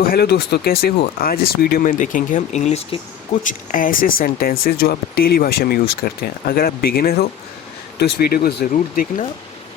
तो हेलो दोस्तों, कैसे हो। आज इस वीडियो में देखेंगे हम इंग्लिश के कुछ ऐसे सेंटेंसेस जो आप डेली भाषा में यूज़ करते हैं। अगर आप बिगिनर हो तो इस वीडियो को ज़रूर देखना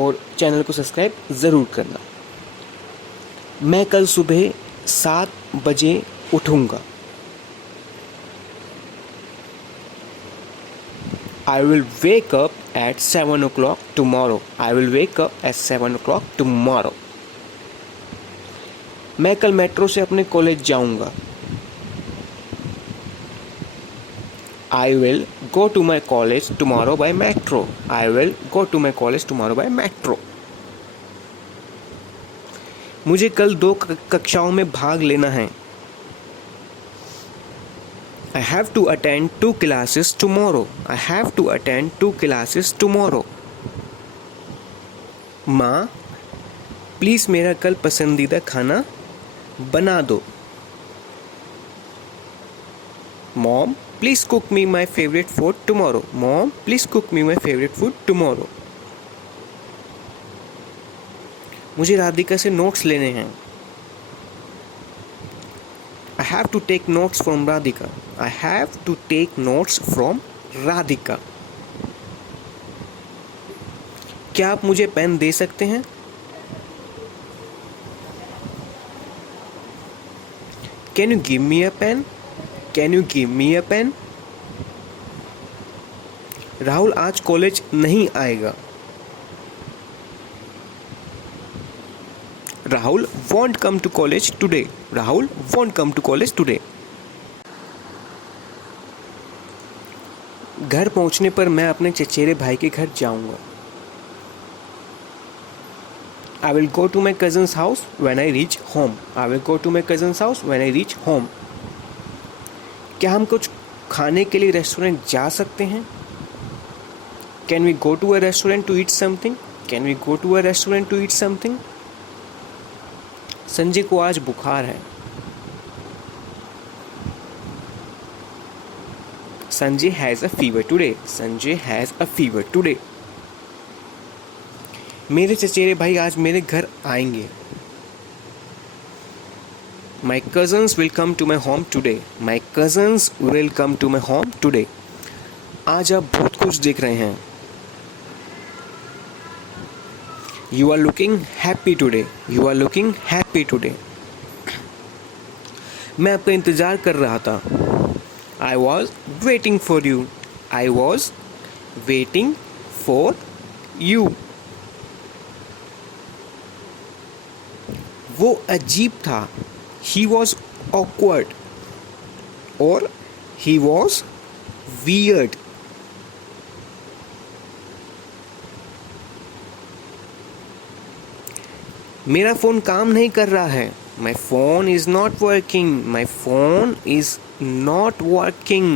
और चैनल को सब्सक्राइब ज़रूर करना। मैं कल सुबह 7 बजे उठूँगा। I will wake up at 7 o'clock tomorrow. I will wake up at 7 o'clock tomorrow. मैं कल मेट्रो से अपने कॉलेज जाऊंगा। I will go to my college tomorrow by metro. I will go to my college tomorrow by metro. मुझे कल 2 कक्षाओं में भाग लेना है। I have to attend 2 classes tomorrow. I have to attend 2 classes tomorrow. माँ, please मेरा कल पसंदीदा खाना बना दो। Mom, please cook me my favorite food tomorrow. Mom, please cook me my favorite food tomorrow. मुझे राधिका से नोट्स लेने हैं। I have to take notes from Radhika. I have to take notes from Radhika. क्या आप मुझे pen दे सकते हैं? Can you give me a pen? Can you give me a pen? Rahul आज कॉलेज नहीं आएगा। Rahul won't come to college today. Rahul won't come to college today. घर पहुंचने पर मैं अपने चचेरे भाई के घर जाऊंगा। I will go to my cousin's house when I reach home. I will go to my cousin's house when I reach home. क्या हम कुछ खाने के लिए रेस्टोरेंट जा सकते हैं? Can we go to a restaurant to eat something? Can we go to a restaurant to eat something? Sanjay को आज बुखार है। Sanjay has a fever today. Sanjay has a fever today. मेरे चचेरे भाई आज मेरे घर आएंगे। My cousins will come to my home today. My cousins will come to my home today. आज आप बहुत कुछ देख रहे हैं। You are looking happy today. You are looking happy today. मैं आपका इंतज़ार कर रहा था। I was waiting for you. I was waiting for you. वो अजीब था। He was awkward or he was weird. मेरा फ़ोन काम नहीं कर रहा है। My phone is not working. My phone is not working.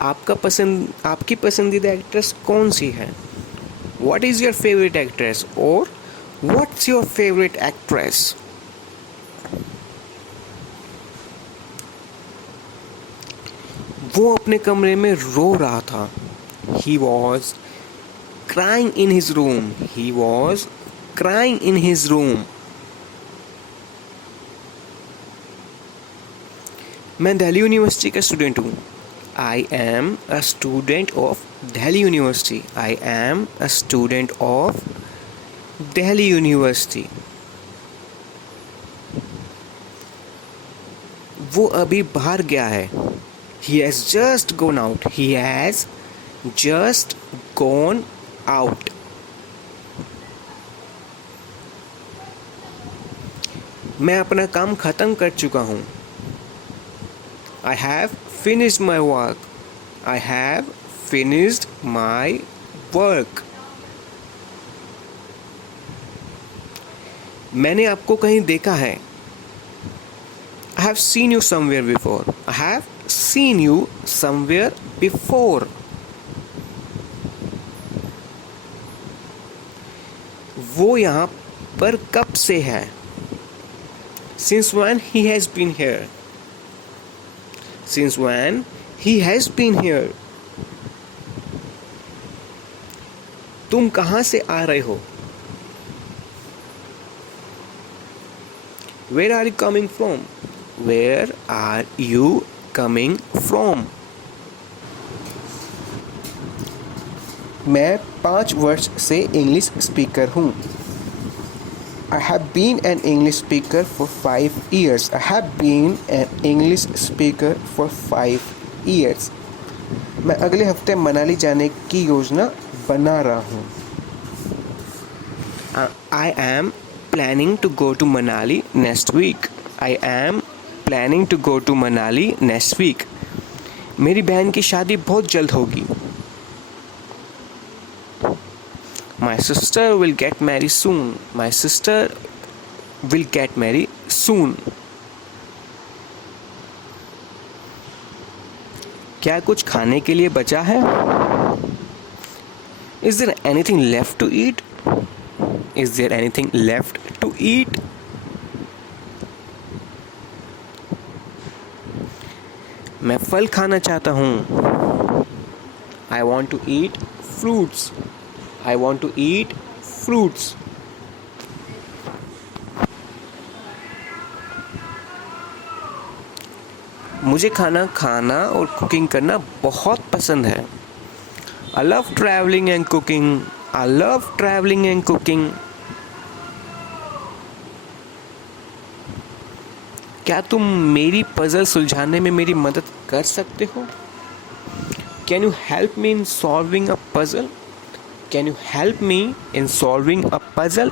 आपकी पसंदीदा एक्ट्रेस कौन सी है? What is your favorite actress or what's your favorite actress? वो अपने कमरे में रो रहा था। He was crying in his room. He was crying in his room. मैं दिल्ली यूनिवर्सिटी का स्टूडेंट हूँ। I am a student of Delhi University. I am a student of Delhi University. वो अभी बाहर गया है। He has just gone out. He has just gone out. मैं अपना काम खत्म कर चुका हूँ। I have finished my work. I have finished my work. मैंने आपको कहीं देखा है। I have seen you somewhere before. I have seen you somewhere before. वो यहाँ पर कब से है? Since when he has been here? Since when he has been here? तुम कहाँ से आ रहे हो? Where are you coming from? Where are you coming from? मैं 5 वर्ष से इंग्लिश स्पीकर हूँ. I have been an English speaker for 5 years. I have been an English speaker for 5 years. मैं अगले हफ्ते मनाली जाने की योजना बना रहा हूँ. I am planning to go to Manali next week. I am planning to go to Manali next week. मेरी बहन की शादी बहुत जल्द होगी. My sister will get married soon. My sister will get married soon. क्या कुछ खाने के लिए बचा है? Is there anything left to eat? Is there anything left to eat? मैं फल खाना चाहता हूँ. I want to eat fruits. I want to eat fruits. मुझे खाना खाना और कुकिंग करना बहुत पसंद है. I love traveling and cooking. I love traveling and cooking. क्या तुम मेरी पजल सुलझाने में मेरी मदद कर सकते हो? Can you help me in solving a puzzle? Can you help me in solving a puzzle?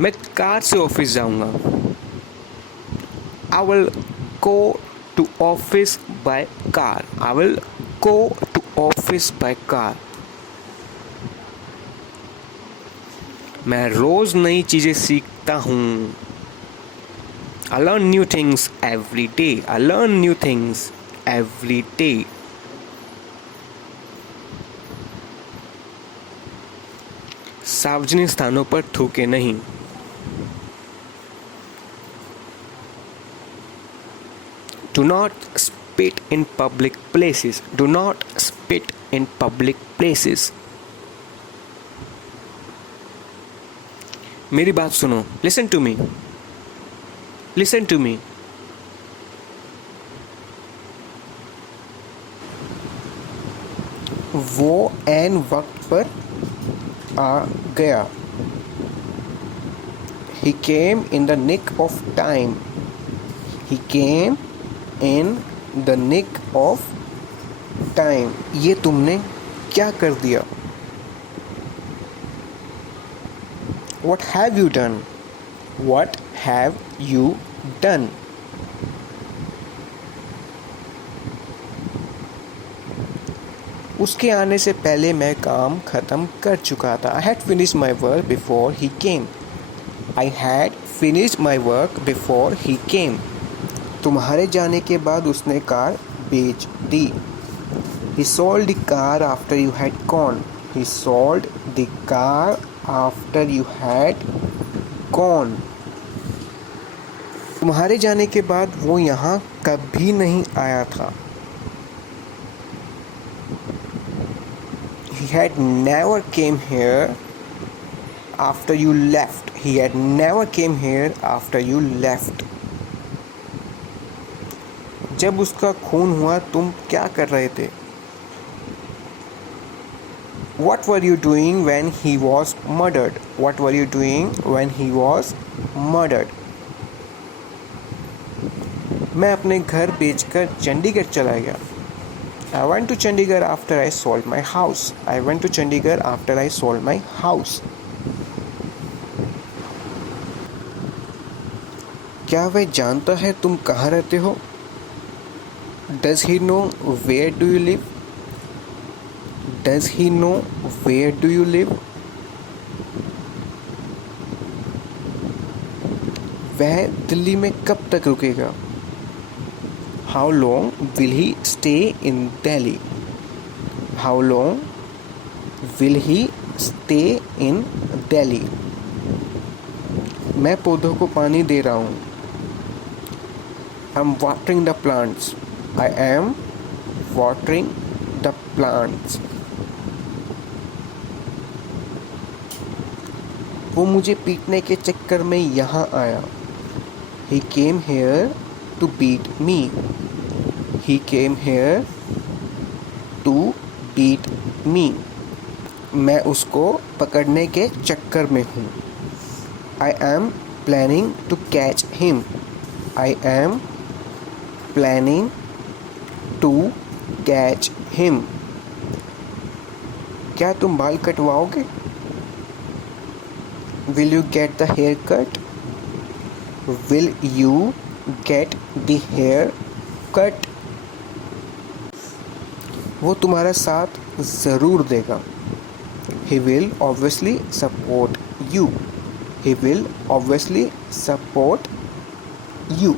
मैं कार से ऑफिस जाऊंगा. I will go to office by car. I will go to office by car. मैं रोज नई चीजें सीखता हूँ. I learn new things every day. I learn new things every day. सार्वजनिक स्थानों पर थूके नहीं. Do not spit in public places. Do not spit in public places. मेरी बात सुनो. Listen to me. Listen to me. वो ऐन वक्त पर आ गया. He came in the nick of time. He came in the nick of time. ये तुमने क्या कर दिया? What have you done? What have you done? उसके आने से पहले मैं काम ख़त्म कर चुका था. I had finished my work before he came. I had finished my work before he came. तुम्हारे जाने के बाद उसने कार बेच दी. He sold the car after you had gone. He sold the car after you had gone. तुम्हारे जाने के बाद वो यहाँ कभी नहीं आया था. He had never came here after you left. He had never came here after you left. जब उसका खून हुआ तुम क्या कर रहे थे? What were you doing when he was murdered? What were you doing when he was murdered? मैं अपने घर बेचकर चंडीगढ़ चला गया. I went to Chandigarh after I sold my house. I went to Chandigarh after I sold my house. क्या वह जानता है तुम कहाँ रहते हो? Does he know where do you live? Does he know where do you live? वह दिल्ली में कब तक रुकेगा? How long will he stay in Delhi? How long will he stay in Delhi? मैं पौधों को पानी दे रहा हूँ. I'm watering the plants. I am watering the plants. वो मुझे पीटने के चक्कर में यहाँ आया। He came here to beat me. He came here to beat me. मैं उसको पकड़ने के चक्कर में हूँ। I am planning to catch him. I am planning to catch him. क्या तुम बाल कटवाओगे? Will you get the haircut? Will you get the hair cut? वो तुम्हारा साथ ज़रूर देगा। He will obviously support you. He will obviously support you.